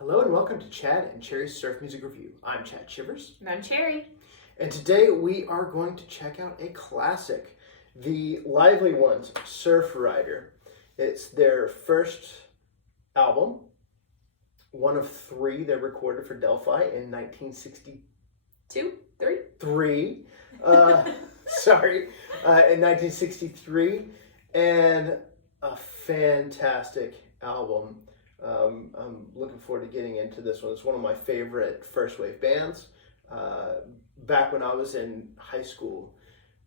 Hello and welcome to Chad and Cherry's Surf Music Review. I'm Chad Shivers. And I'm Cherry. And today we are going to check out a classic, the Lively Ones, Surf Rider. It's their first album, one of three they recorded for Delphi in 1963. In 1963. And a fantastic album. I'm looking forward to getting into this one. It's one of my favorite first wave bands. Back when I was in high school,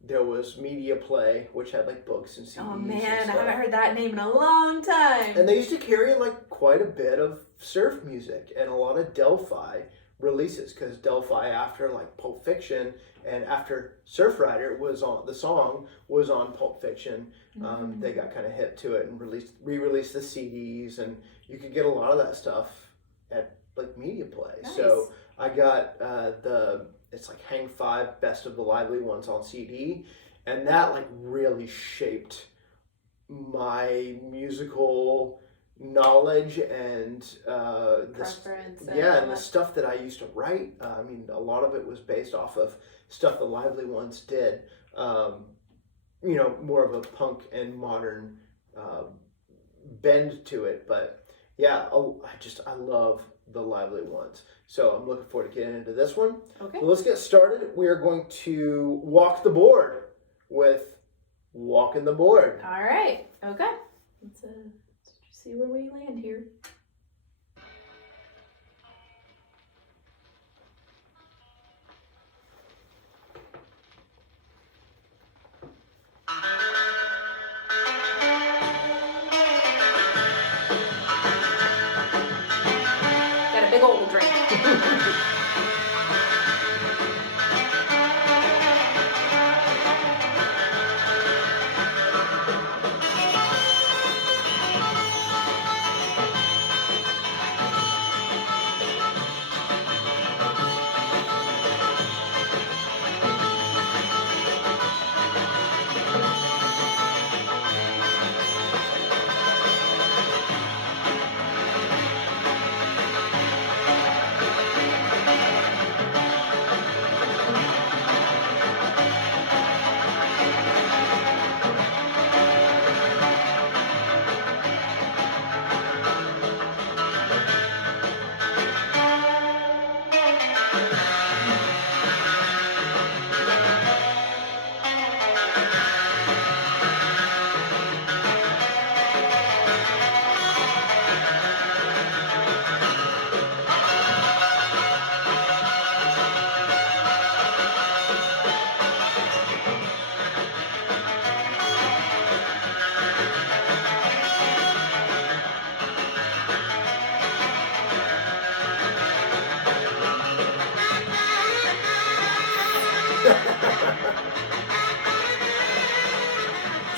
there was Media Play, which had like books and CDs. Oh man, I haven't heard that name in a long time. And they used to carry like quite a bit of surf music and a lot of Delphi releases, because Delphi, after like Pulp Fiction and after Surf Rider was on, the song was on Pulp Fiction. They got kind of hip to it and re-released the CDs, and you could get a lot of that stuff at like Media Play. Nice. So I got it's like Hang 5 Best of the Lively Ones on CD, and that like really shaped my musical knowledge and preference. And the stuff that I used to write. I mean, a lot of it was based off of stuff the Lively Ones did. More of a punk and modern bend to it, but yeah, I love the Lively Ones. So I'm looking forward to getting into this one. Okay. So let's get started. We are going to walk the board with Walkin The Board. All right. Okay. Let's see where we land here. Got a big old drink.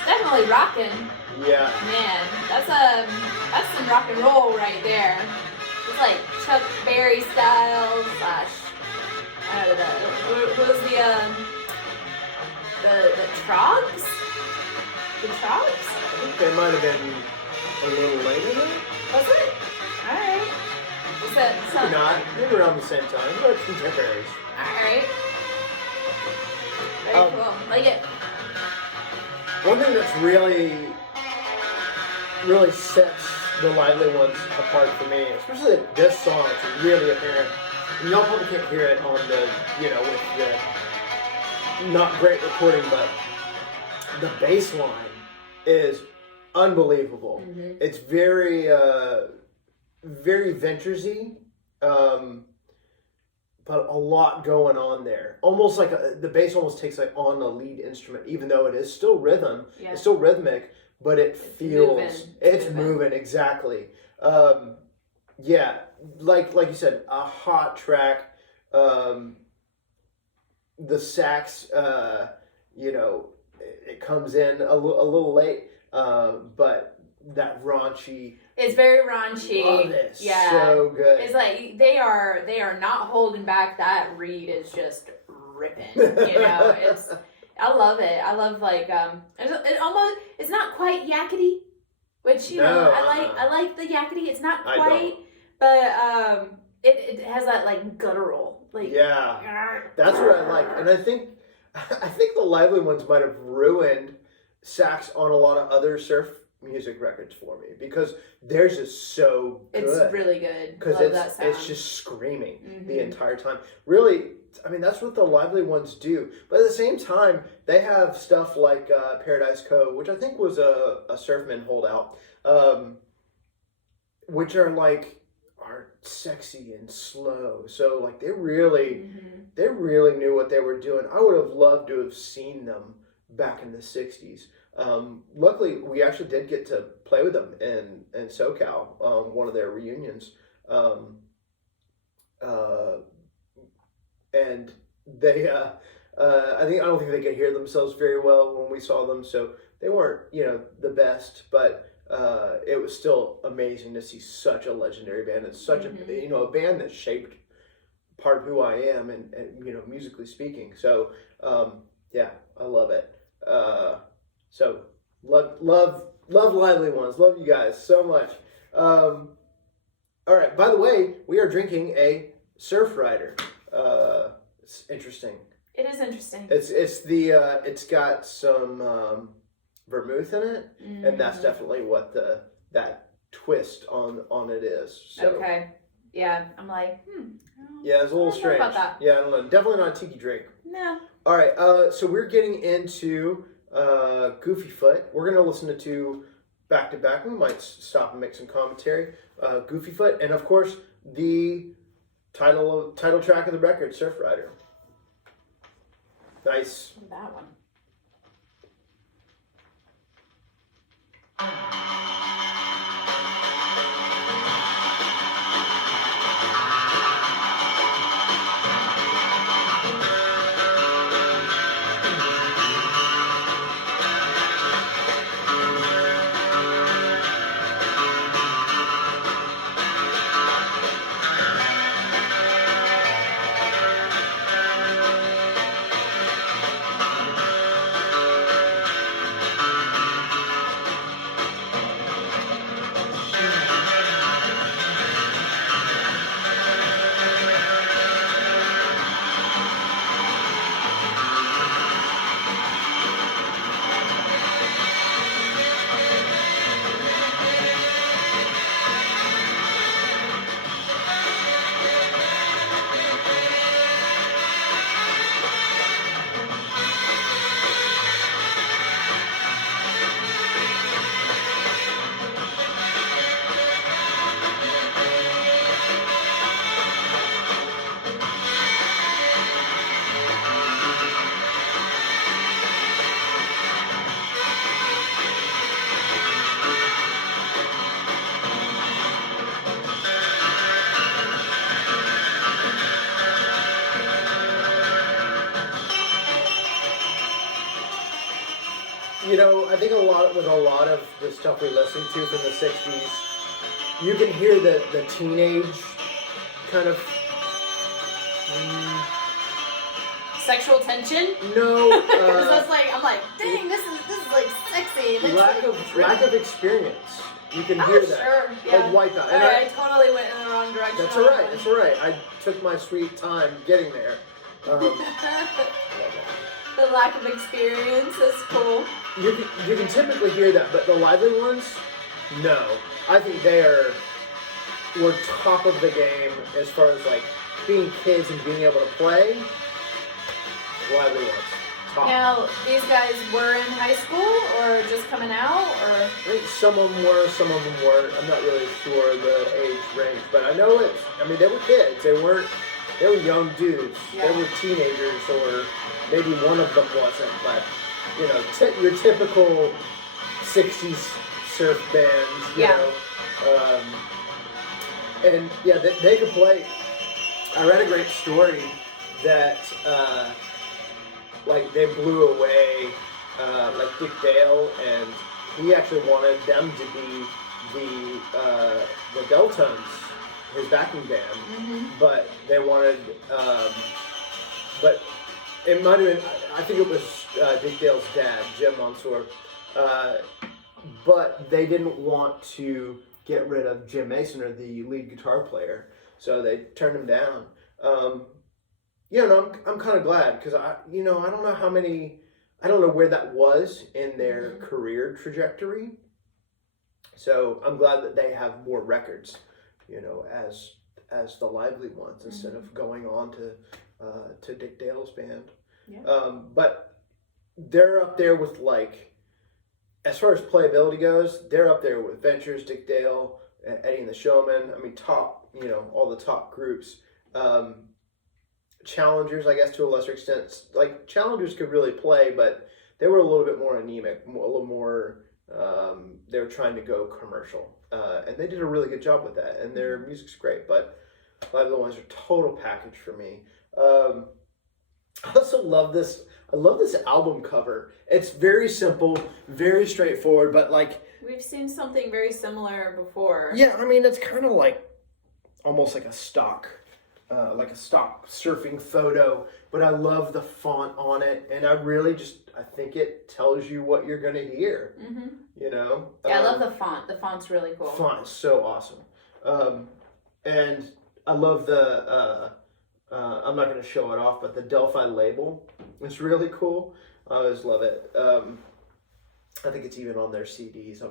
Definitely rocking. Yeah. Man, that's some rock and roll right there. It's like Chuck Berry style slash, I don't know, what was the Trogs? The Trogs? I think they might have been a little later than Was it? Alright. Is that maybe not. Maybe around the same time. But contemporaries. Alright. Very cool. Like it. One thing that's really sets the Lively Ones apart for me, especially this song, it's really apparent. And y'all probably can't hear it on the, with the not great recording, but the bass line is unbelievable. Mm-hmm. It's very, very Venturesy, but a lot going on there. Almost like the bass almost takes like on the lead instrument, even though it is still rhythm. Yeah. It's still rhythmic, but it's moving exactly. Like you said, a hot track. The sax, it comes in a little late, but that raunchy. It's very raunchy. Love it. Yeah. So good. It's like they are not holding back. That reed is just ripping. I love it. I love it's not quite yakety, which I like the yakety. It's not quite, but it has that like guttural, like that's what I like, and I think the Lively Ones might have ruined sax on a lot of other surf music records for me because theirs is so good. It's really good because it's just screaming the entire time. Really, I mean that's what the Lively Ones do. But at the same time, they have stuff like Paradise Cove, which I think was a Surfman holdout, which are sexy and slow. So like they really knew what they were doing. I would have loved to have seen them back in the 60s. Luckily, we actually did get to play with them in SoCal, one of their reunions. And they, I don't think they could hear themselves very well when we saw them, so they weren't, the best, but it was still amazing to see such a legendary band and such a band that shaped part of who I am and musically speaking. So, I love it. So love Lively Ones. Love you guys so much. All right. By the way, we are drinking a Surf Rider. It's interesting. It is interesting. It's got some vermouth in it, and that's definitely what that twist on it is. So. Okay. Yeah, I'm like, Yeah, it's a little strange. About that. Yeah, I don't know. Definitely not a tiki drink. No. All right. So we're getting into Goofy Foot. We're gonna listen to two back to back. We might stop and make some commentary. Goofy Foot, and of course the title track of the record, Surf Rider. Nice. That one. I think with a lot of the stuff we listened to from the 60s, you can hear the teenage kind of... Sexual tension? No. Because that's I'm like, dang, this is like sexy. Lack of experience. You can hear that. Sure. Yeah. Like Wipeout. And I totally went in the wrong direction. That's all right. That's all right. I took my sweet time getting there. The lack of experience is cool. You can typically hear that, but the Lively Ones, no. I think we're top of the game as far as like being kids and being able to play. Lively Ones, top. Now, these guys were in high school or just coming out, or? I think some of them were, some of them weren't. I'm not really sure the age range, but I know they were kids. They were young dudes. Yeah. They were teenagers, or maybe one of them wasn't, but your typical 60s surf bands, you know. And yeah, they could play. I read a great story that they blew away Dick Dale, and he actually wanted them to be the Deltones, his backing band, but they wanted but it might have been, I think it was Dick Dale's dad, Jim Mansour, but they didn't want to get rid of Jim Mason, or the lead guitar player. So they turned him down. I'm kind of glad, because I don't know how many, I don't know where that was in their career trajectory. So I'm glad that they have more records, as the lively ones, instead of going on to Dick Dale's band. Yeah. But they're up there with, like, as far as playability goes, they're up there with Ventures, Dick Dale, Eddie and the Showman. I mean, top, all the top groups. Challengers, I guess, to a lesser extent. Like, Challengers could really play, but they were a little bit more anemic, a little more, they were trying to go commercial. And they did a really good job with that, and their music's great, but Lively Ones are total package for me. I also love this. I love this album cover. It's very simple, very straightforward, but, like, we've seen something very similar before. Yeah, I mean, it's kind of like almost like a stock surfing photo, but I love the font on it, and I think it tells you what you're gonna hear. Yeah, I love the font. The font's really cool. Font is so awesome, and I love the. I'm not gonna show it off, but the Delphi label is really cool. I always love it. I think it's even on their CDs.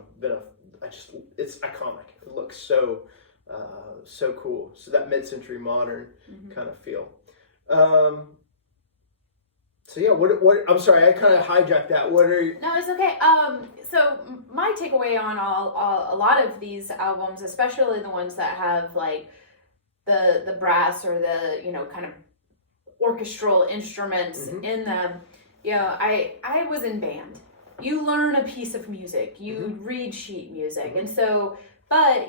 It's iconic. It looks so cool. So that mid-century modern kind of feel. So yeah, what? I'm sorry, I kind of hijacked that. What are you? No, it's okay. So my takeaway on a lot of these albums, especially the ones that have, like, the brass or the kind of orchestral instruments in them. I was in band. You learn a piece of music. You read sheet music, and so, but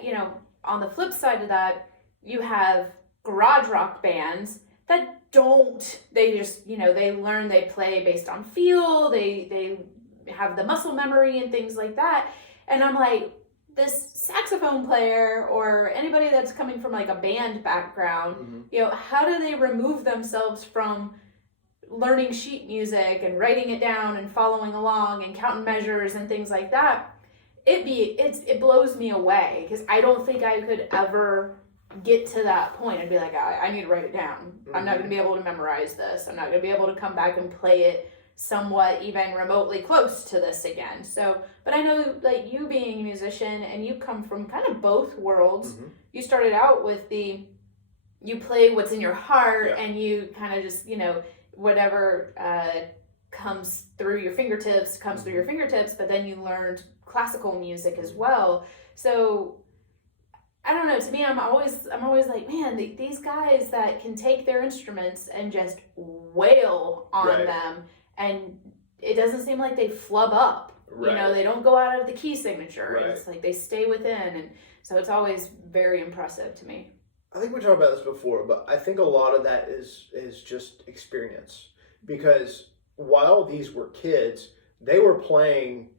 on the flip side of that, you have garage rock bands that don't. They just they play based on feel. They have the muscle memory and things like that. And I'm like, this saxophone player or anybody that's coming from, like, a band background, how do they remove themselves from learning sheet music and writing it down and following along and counting measures and things like that? It blows me away, because I don't think I could ever get to that point and be like, I need to write it down. I'm not going to be able to memorize this. I'm not going to be able to come back and play it somewhat even remotely close to this again. So, but I know, like, you being a musician, and you come from kind of both worlds. You started out with you play what's in your heart, and you kind of just, whatever comes through your fingertips, but then you learned classical music as well. So I don't know, to me, I'm always like, man, these guys that can take their instruments and just wail on them, and it doesn't seem like they flub up. They don't go out of the key signature. It's like they stay within, and so it's always very impressive to me. I think we talked about this before, but I think a lot of that is just experience, because while these were kids, they were playing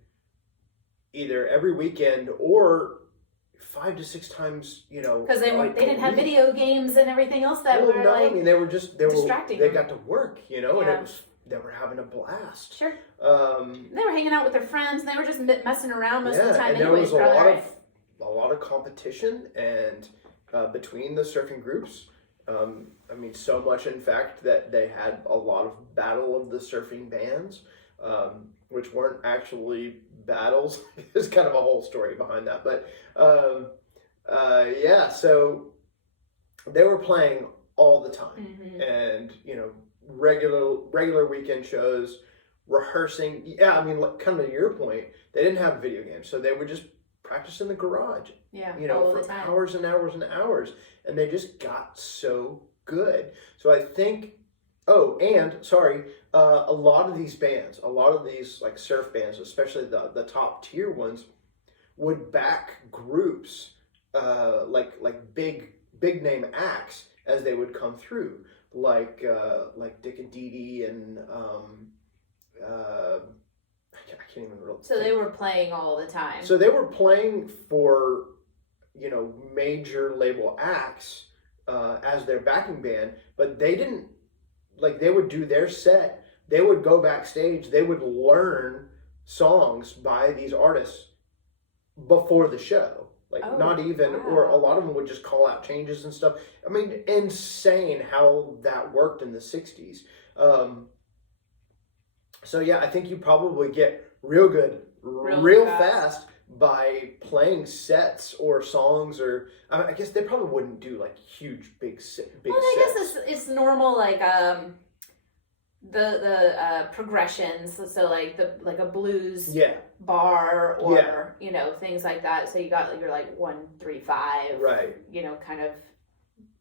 either every weekend or 5 to 6 times, because they didn't have video games and everything else that I mean, they were distracting. They got to work, and they were having a blast. Sure. They were hanging out with their friends, and they were just messing around most of the time. And there was a lot of competition and between the surfing groups. I mean, so much, in fact, that they had a lot of battle of the surfing bands, which weren't actually battles. There's kind of a whole story behind that. But, so they were playing all the time. And, regular weekend shows, rehearsing. Yeah, I mean, kind of to your point, they didn't have video games, so they would just practice in the garage. For hours and hours and hours, and they just got so good. So I think, a lot of these bands, like surf bands, especially the top tier ones, would back groups like big name acts as they would come through, like Dick and Dee Dee and I can't even remember. So they were playing all the time. So they were playing for major label acts as their backing band, but they didn't, like, they would do their set, they would go backstage, they would learn songs by these artists before the show. Like Oh, not even, wow. or a lot of them would just call out changes and stuff. I mean, insane how that worked in the 60s. So yeah, I think you probably get real good real fast by playing sets or songs, or I guess they probably wouldn't do like huge big sets. I guess it's normal, like the progressions. So like a blues bar, or you know, things like that. So you got your like 1-3-5, right? You know, kind of.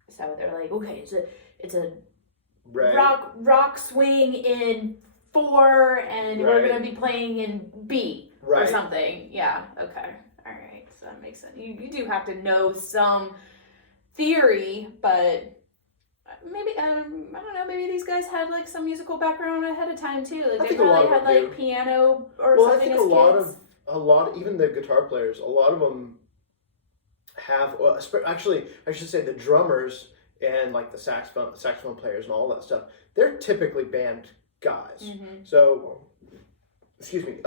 So they're like, okay, it's a right. rock swing in 4, and we're gonna be playing in B or something. Yeah. Okay. All right. So that makes sense. You do have to know some theory, but maybe I don't know. Maybe these guys had like some musical background ahead of time too. Like they probably had like piano or something. I think a lot, even the guitar players, a lot of them have. Well, actually, I should say the drummers and like the saxophone players and all that stuff. They're typically band guys. Mm-hmm. So, excuse me.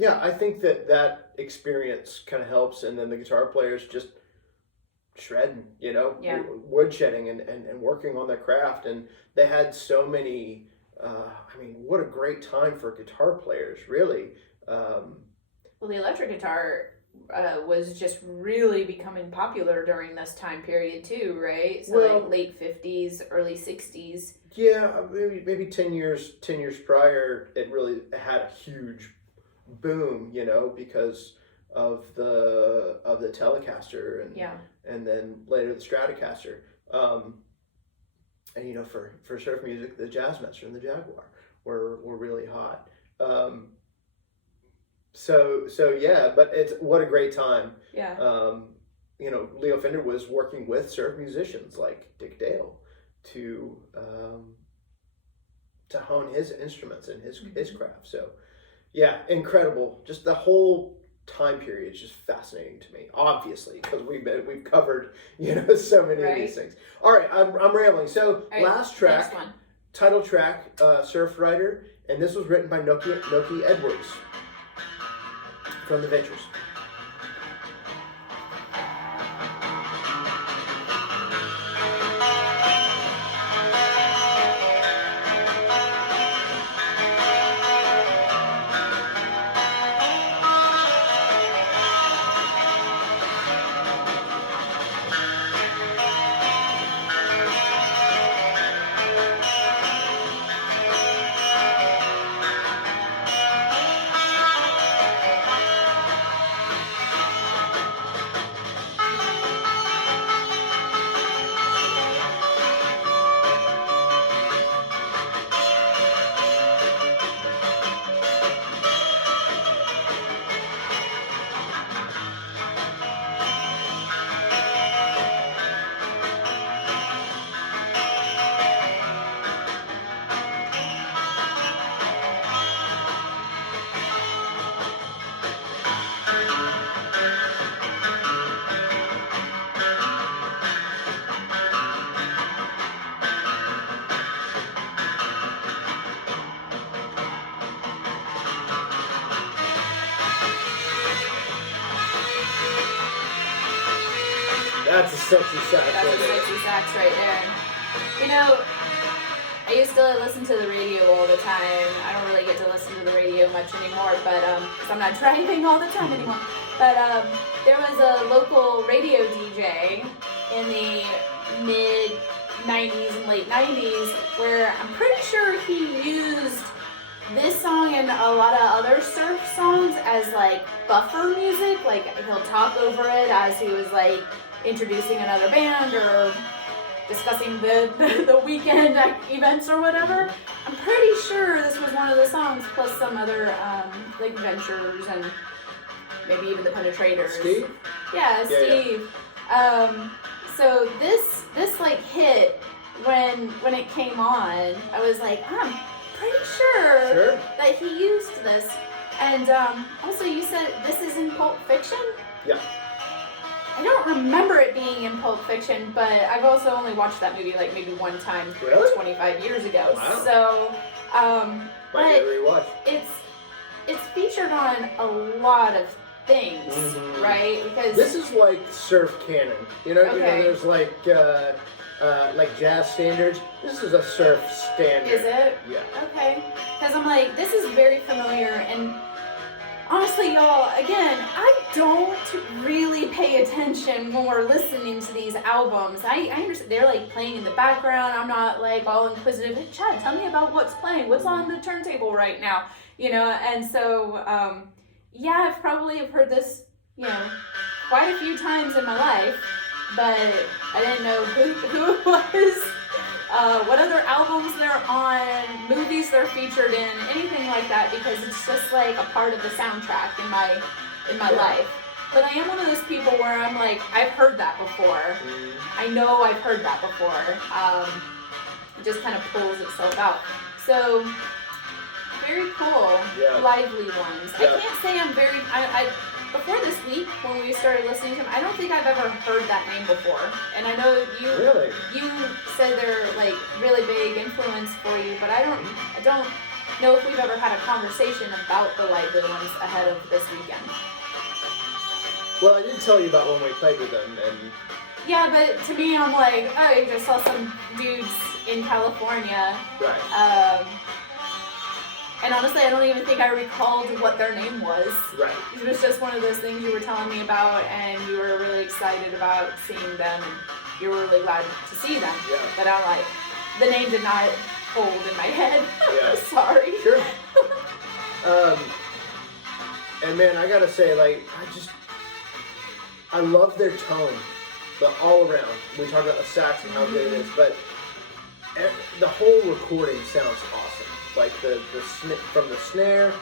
Yeah, I think that experience kind of helps, and then the guitar players just shredding, you know, wood shedding and working on their craft. And they had so many, I mean, what a great time for guitar players, really. Well, the electric guitar was just really becoming popular during this time period too, right? So like late 50s, early 60s. Yeah, maybe 10 years prior, it really had a huge boom, you know, because of the Telecaster and then later the Stratocaster. And you know, for surf music, the Jazzmaster and the Jaguar were really hot. So yeah, but what a great time. Yeah. You know, Leo Fender was working with surf musicians like Dick Dale to hone his instruments and his craft. So yeah, incredible. Just the whole time period is just fascinating to me, obviously, because we've covered, you know, so many of these things. All right, I'm rambling. So last track, title track, Surf Rider, and this was written by Noki Edwards from the Ventures. That's a sexy sax. That's a sexy sax right there. You know, I used to listen to the radio all the time. I don't really get to listen to the radio much anymore, but because I'm not driving all the time anymore. But there was a local radio DJ in the mid 90s and late 90s where I'm pretty sure he used this song and a lot of other surf songs as like buffer music. Like he'll talk over it as he was like introducing another band or discussing the weekend events or whatever. I'm pretty sure this was one of the songs, plus some other like Ventures and maybe even the Penetrators. Steve? Yeah, Steve. So this like hit when it came on. I was like, I'm pretty sure that he used this. And also you said this is in Pulp Fiction? Yeah. I don't remember it being in Pulp Fiction, but I've also only watched that movie like maybe one time 25 years ago. Wow. So, but it's featured on a lot of things, right? Because this is like surf canon. You know, Okay. there's like jazz standards. This is a surf standard. is it? Yeah. Okay. Because I'm like, this is very familiar, and honestly, y'all, again, I don't really pay attention when we're listening to these albums. I understand they're like playing in the background. I'm not like all inquisitive. Hey, Chad, tell me about what's playing. What's on the turntable right now? You know, and so, yeah, I've probably have heard this, you know, quite a few times in my life, but I didn't know who it was, what other albums they're on, movies they're featured in, anything like that, because it's just like a part of the soundtrack in my life. But I am one of those people where I'm like, I've heard that before. I know I've heard that before. It just kind of pulls itself out. So, very cool, lively ones. Yeah. I can't say I'm very, before this week, when we started listening to them, I don't think I've ever heard that name before. And I know you said they're like really big influence for you, but I don't know if we've ever had a conversation about the lively ones ahead of this weekend. Well, I did tell you about when we played with them, and yeah, but to me, I'm like, oh, you just saw some dudes in California. right. And honestly, I don't even think I recalled what their name was. Right. It was just one of those things you were telling me about, and you were really excited about seeing them, and you were really glad to see them. Yeah. But I'm like, the name did not hold in my head. Yeah. Sorry. Sure. And man, I gotta say, like, I love their tone, but all around. We talk about the sax and how good it is, but the whole recording sounds awesome. Like from the snare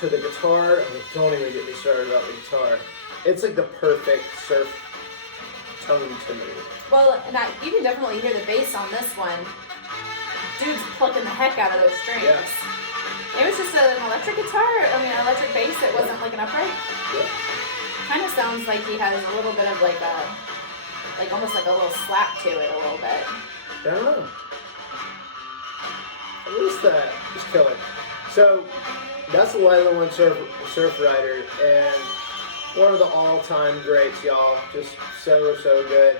to the guitar. I mean, don't even get me started about the guitar. It's like the perfect surf tone to me. Well, and you can definitely hear the bass on this one. Dude's plucking the heck out of those strings. Yeah. It was just an electric guitar. I mean, an electric bass. It wasn't like an upright. Yeah. Kind of sounds like he has a little bit of like almost like a little slap to it a little bit. I don't know. What is that? Just killer. So that's the Lila One surf rider, and one of the all-time greats, y'all. Just so good.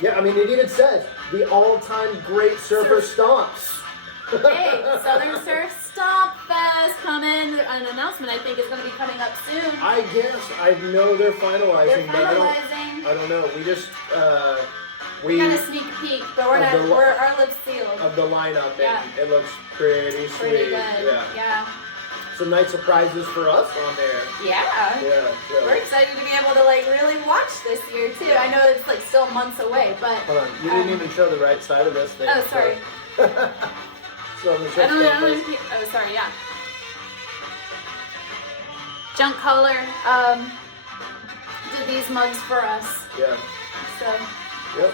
Yeah, I mean, it even says the all-time great surfer stomps. Hey, Southern Surf Stomp Fest coming. An announcement I think is going to be coming up soon. I guess I know they're finalizing, They're but finalizing. I don't know. We just We got a sneak peek, but we're our lips sealed. Of the lineup, Yeah. and it looks pretty sweet. Pretty good. Yeah. Some nice surprises for us on there. Yeah. Yeah. So. We're excited to be able to like really watch this year too. Yeah. I know it's like still months away, but Hold on, you didn't even show the right side of this thing. oh, sorry. So the I don't know. Oh, sorry. Yeah. Junk Color did these mugs for us. Yeah. So. Yep.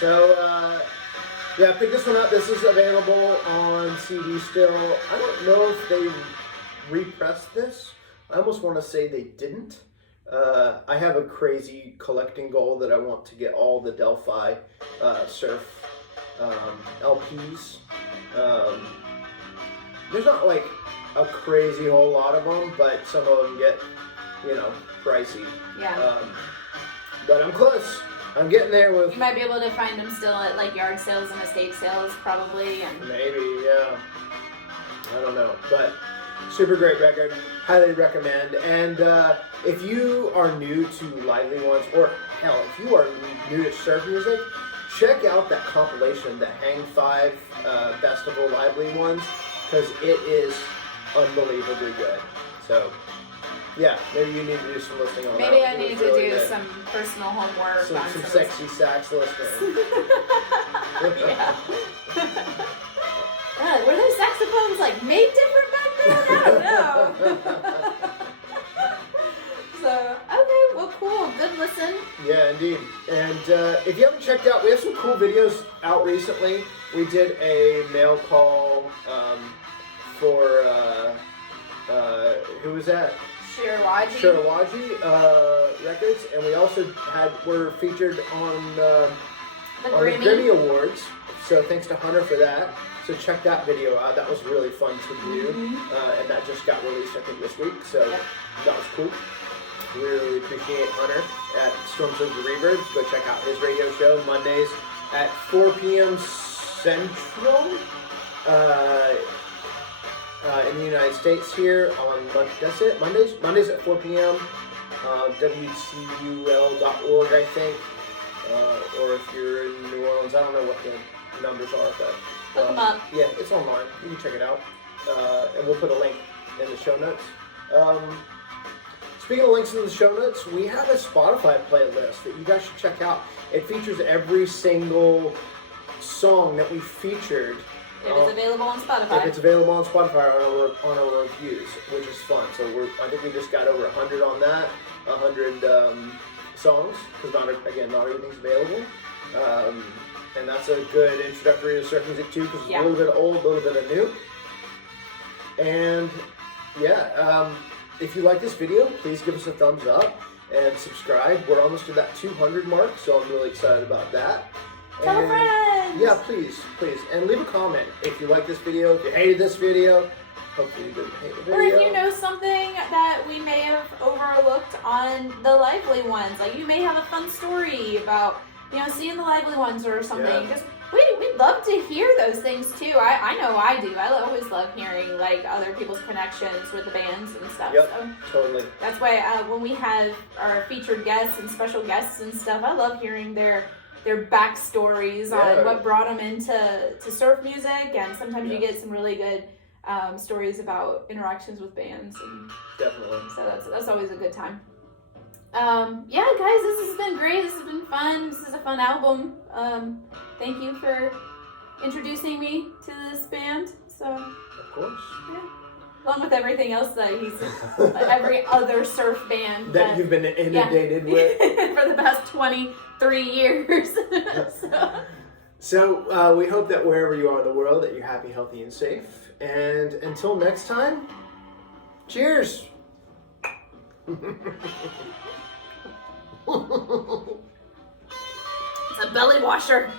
So, yeah, pick this one up. This is available on CD still. I don't know if they repressed this. I almost want to say they didn't. I have a crazy collecting goal that I want to get all the Delphi surf LPs. There's not like a crazy whole lot of them, but some of them get, pricey. Yeah. But I'm close. I'm getting there with... You might be able to find them still at like yard sales and estate sales probably. And maybe, yeah. I don't know. But super great record. Highly recommend. And if you are new to Lively Ones, or hell, if you are new to surf music, check out that compilation, the Hang 5 Festival Lively Ones, because it is unbelievably good. So... yeah, maybe you need to do some listening on that. Maybe I need to do some personal homework on some sexy sax listening. Yeah. Were those saxophones like made different back then? I don't know. So, okay, well, cool. Good listen. Yeah, indeed. And if you haven't checked out, we have some cool videos out recently. We did a mail call for, who was that? Shirawaji Records, and we also were featured on The on the Grammy. Grammy Awards. So thanks to Hunter for that. So check that video out. That was really fun to do. And that just got released, I think, this week. So that was cool. We really appreciate Hunter at Storms of the Reverb. Go check out his radio show Mondays at 4 p.m. Central in the United States here on that's it. Mondays at 4 p.m. WTUL.org, I think. Or if you're in New Orleans, I don't know what the numbers are, but Look them up. yeah, it's online. You can check it out, and we'll put a link in the show notes. Speaking of links in the show notes, we have a Spotify playlist that you guys should check out. It features every single song that we featured. It is available on Spotify. It's available on Spotify on our reviews, which is fun. So I think we just got over 100 on that, 100 songs, because not everything's available. And that's a good introductory to surf music too, because it's a little bit old, a little bit of new. And if you like this video, please give us a thumbs up and subscribe. We're almost to that 200 mark, so I'm really excited about that. Tell a friend! Yeah, please. And leave a comment if you like this video, if you hated this video. Hopefully you didn't hate the video. Or if you know something that we may have overlooked on the Lively Ones. Like you may have a fun story about, seeing the Lively Ones or something. Yeah. We'd love to hear those things too. I know I do. I always love hearing like other people's connections with the bands and stuff. Yep, so totally. that's why when we have our featured guests and special guests and stuff, I love hearing their backstories on what brought them into surf music, and sometimes you get some really good stories about interactions with bands. And definitely. So that's always a good time. Guys, this has been great. This has been fun. This is a fun album. Thank you for introducing me to this band. So, of course. Yeah. Along with everything else that he's every other surf band that you've been inundated with for the past 23 years. So we hope that wherever you are in the world, that you're happy, healthy, and safe. And until next time, cheers. It's a belly washer.